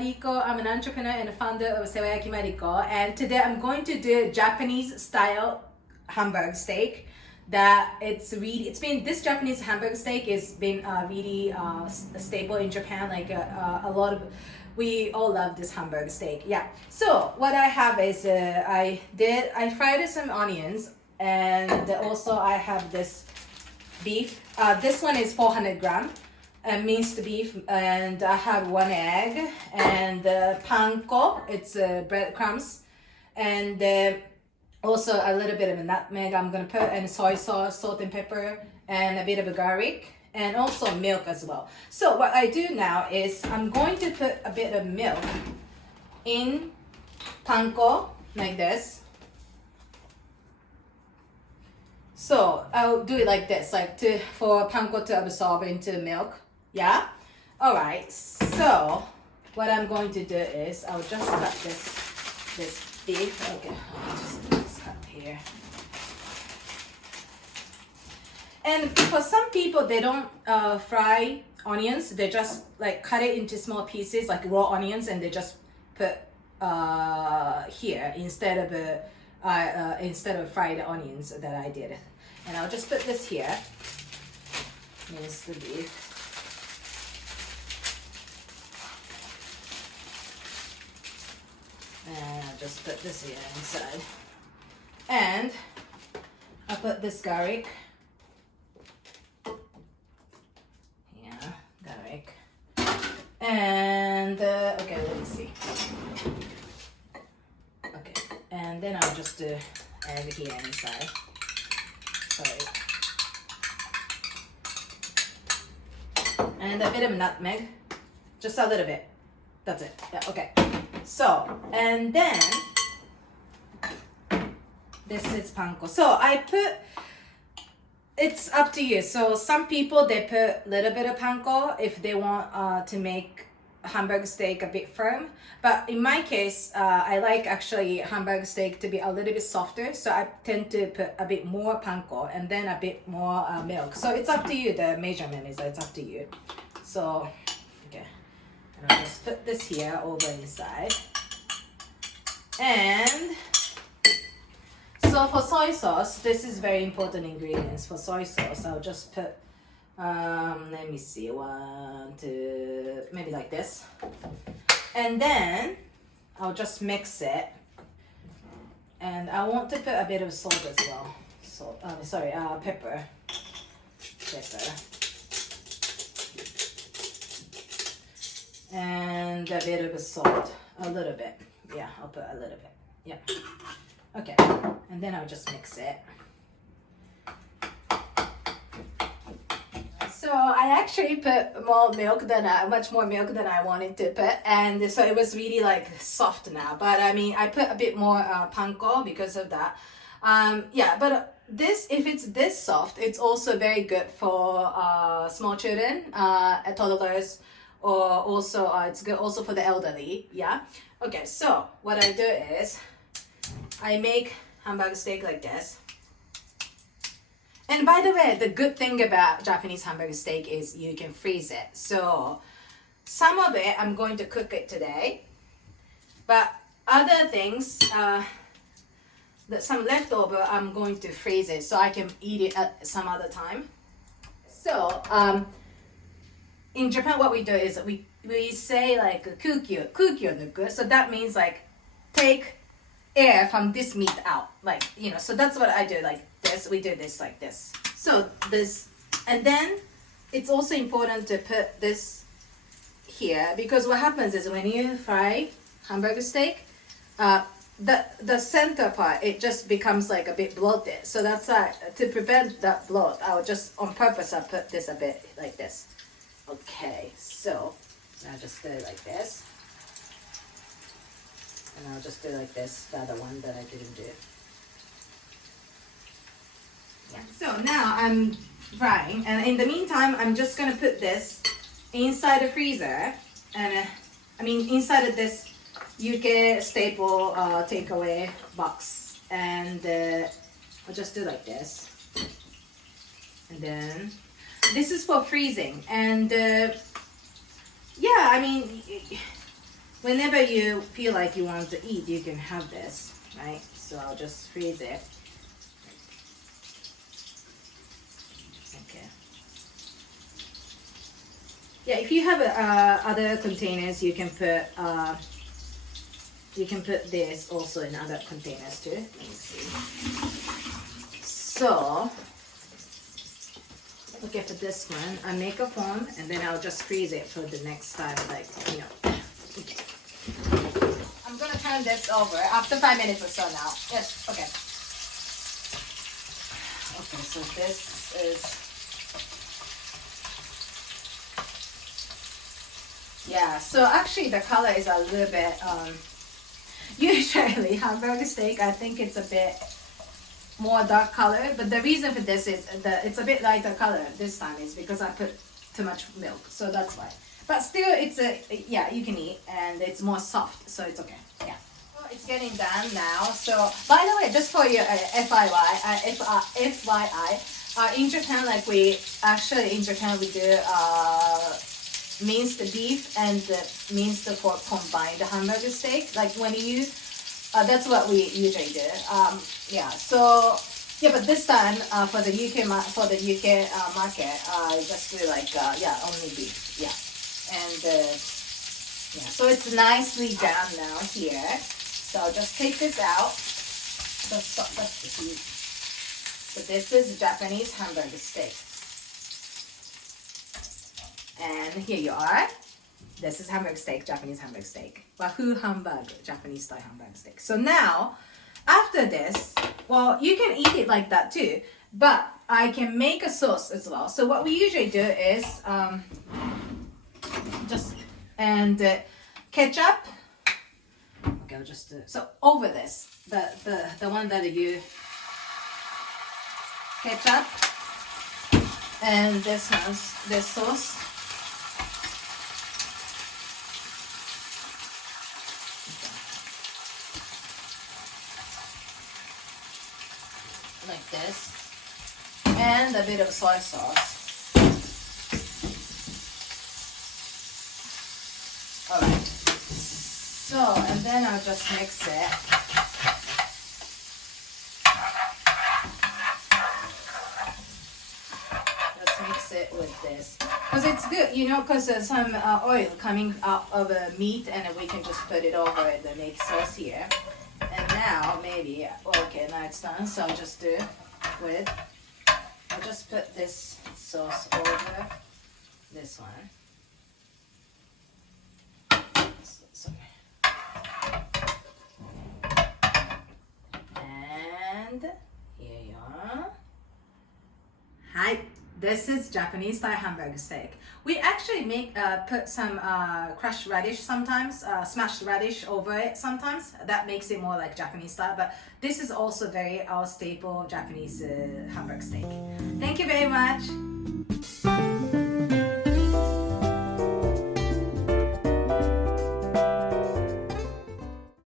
Mariko. I'm an entrepreneur and a founder of Sewayaki Mariko. And today I'm going to do Japanese-style Hamburg steak. This Japanese Hamburg steak has been really a staple in Japan. Like we all love this Hamburg steak. Yeah. So what I have is I fried some onions, and also I have this beef. This one is 400 gram. Minced beef, and I have 1 egg, and panko, it's breadcrumbs, and also a little bit of nutmeg I'm gonna put, and soy sauce, salt and pepper, and a bit of garlic, and also milk as well. So what I do now is I'm going to put a bit of milk in panko like this. So I'll do it like this, for panko to absorb into milk. Yeah. All right. So what I'm going to do is I'll just cut this beef. Okay. I'll just cut here. And for some people, they don't fry onions. They just cut it into small pieces, like raw onions, and they just put here instead of fried onions that I did. And I'll just put this here. Minced the beef. And I'll just put this here inside. And I'll put this garlic. Yeah, garlic. And, okay, let me see. Okay, and then I'll just do egg here inside. Sorry. And a bit of nutmeg. Just a little bit. That's it. Yeah, okay. So, and then this is panko. So it's up to you. So some people, they put a little bit of panko if they want to make Hamburg steak a bit firm. But in my case, I like actually Hamburg steak to be a little bit softer. So I tend to put a bit more panko and then a bit more milk. So it's up to you. The measurement it's up to you. So, okay. And I'll just put this here over inside. And so for soy sauce, this is very important ingredients for soy sauce. I'll just put, let me see, 1, 2, maybe like this. And then I'll just mix it. And I want to put a bit of salt as well. Pepper. And a bit of salt, a little bit. Yeah, I'll put a little bit. Yeah. Okay, and then I'll just mix it. So I actually put much more milk than I wanted to put, and so it was really soft now. But I mean, I put a bit more panko because of that. Yeah, but if it's this soft, it's also very good for small children, toddlers. Or also, it's good also for the elderly, yeah? Okay, so what I do is, I make Hamburg steak like this. And by the way, the good thing about Japanese Hamburg steak is you can freeze it. So, some of it, I'm going to cook it today. But other things, some leftover, I'm going to freeze it so I can eat it at some other time. So, in Japan, what we do is we say kukyo nuku. So that means take air from this meat out. So that's what I do like this. We do this like this. So this, and then it's also important to put this here because what happens is when you fry Hamburger steak, the center part, it just becomes a bit bloated. So that's to prevent that bloat, I'll just on purpose I put this a bit like this. Okay, so I'll just do it like this. And I'll just do like this, the other one that I didn't do. Yeah, so now I'm frying, and in the meantime, I'm just gonna put this inside the freezer. And inside of this UK staple takeaway box. And I'll just do like this. And then this is for freezing, and yeah, I mean, whenever you feel like you want to eat, you can have this, right? So I'll just freeze it. Okay. Yeah, if you have other containers, you can put this also in other containers too. Let me see. So, okay, for this one, I make a foam and then I'll just freeze it for the next time, like, you know. Okay. I'm gonna turn this over after 5 minutes or so now. Yes, okay. Okay, so this is, yeah, so actually the color is a little bit, usually hamburger steak, I think it's a bit more dark color, but the reason for this is that it's a bit lighter color this time is because I put too much milk, so that's why. But still, it's yeah, you can eat, and it's more soft, so it's okay. Yeah. Well, it's getting done now. So, by the way, just for your FYI, in Japan, like in Japan we do minced beef and minced pork combined hamburger steak. Like when you that's what we usually do. Yeah. So yeah, but this time for the UK market, I just do like only beef. Yeah, and yeah. So it's nicely done now here. So I'll just take this out. So this is Japanese hamburger steak, and here you are. This is Hamburg steak, Japanese Hamburg steak. 和風ハンバーグ Japanese-Style Hamburger Steak. So now, after this, well, you can eat it like that too, but I can make a sauce as well. So what we usually do is ketchup. Okay, I'll just do so over this. The one that you ketchup and this sauce. Like this, and a bit of soy sauce. Alright, so, and then I'll just mix it. Just mix it with this. Because it's good, you know, because there's some oil coming out of the meat, and we can just put it over the meat sauce here. And now maybe, okay, now it's done, so I'll just I'll just put this sauce over this one. Sorry. And here you are. Hi, this is Japanese-style hamburger steak. We actually put some crushed radish sometimes, smashed radish over it sometimes. That makes it more like Japanese style, but this is also very our staple Japanese hamburger steak. Thank you very much.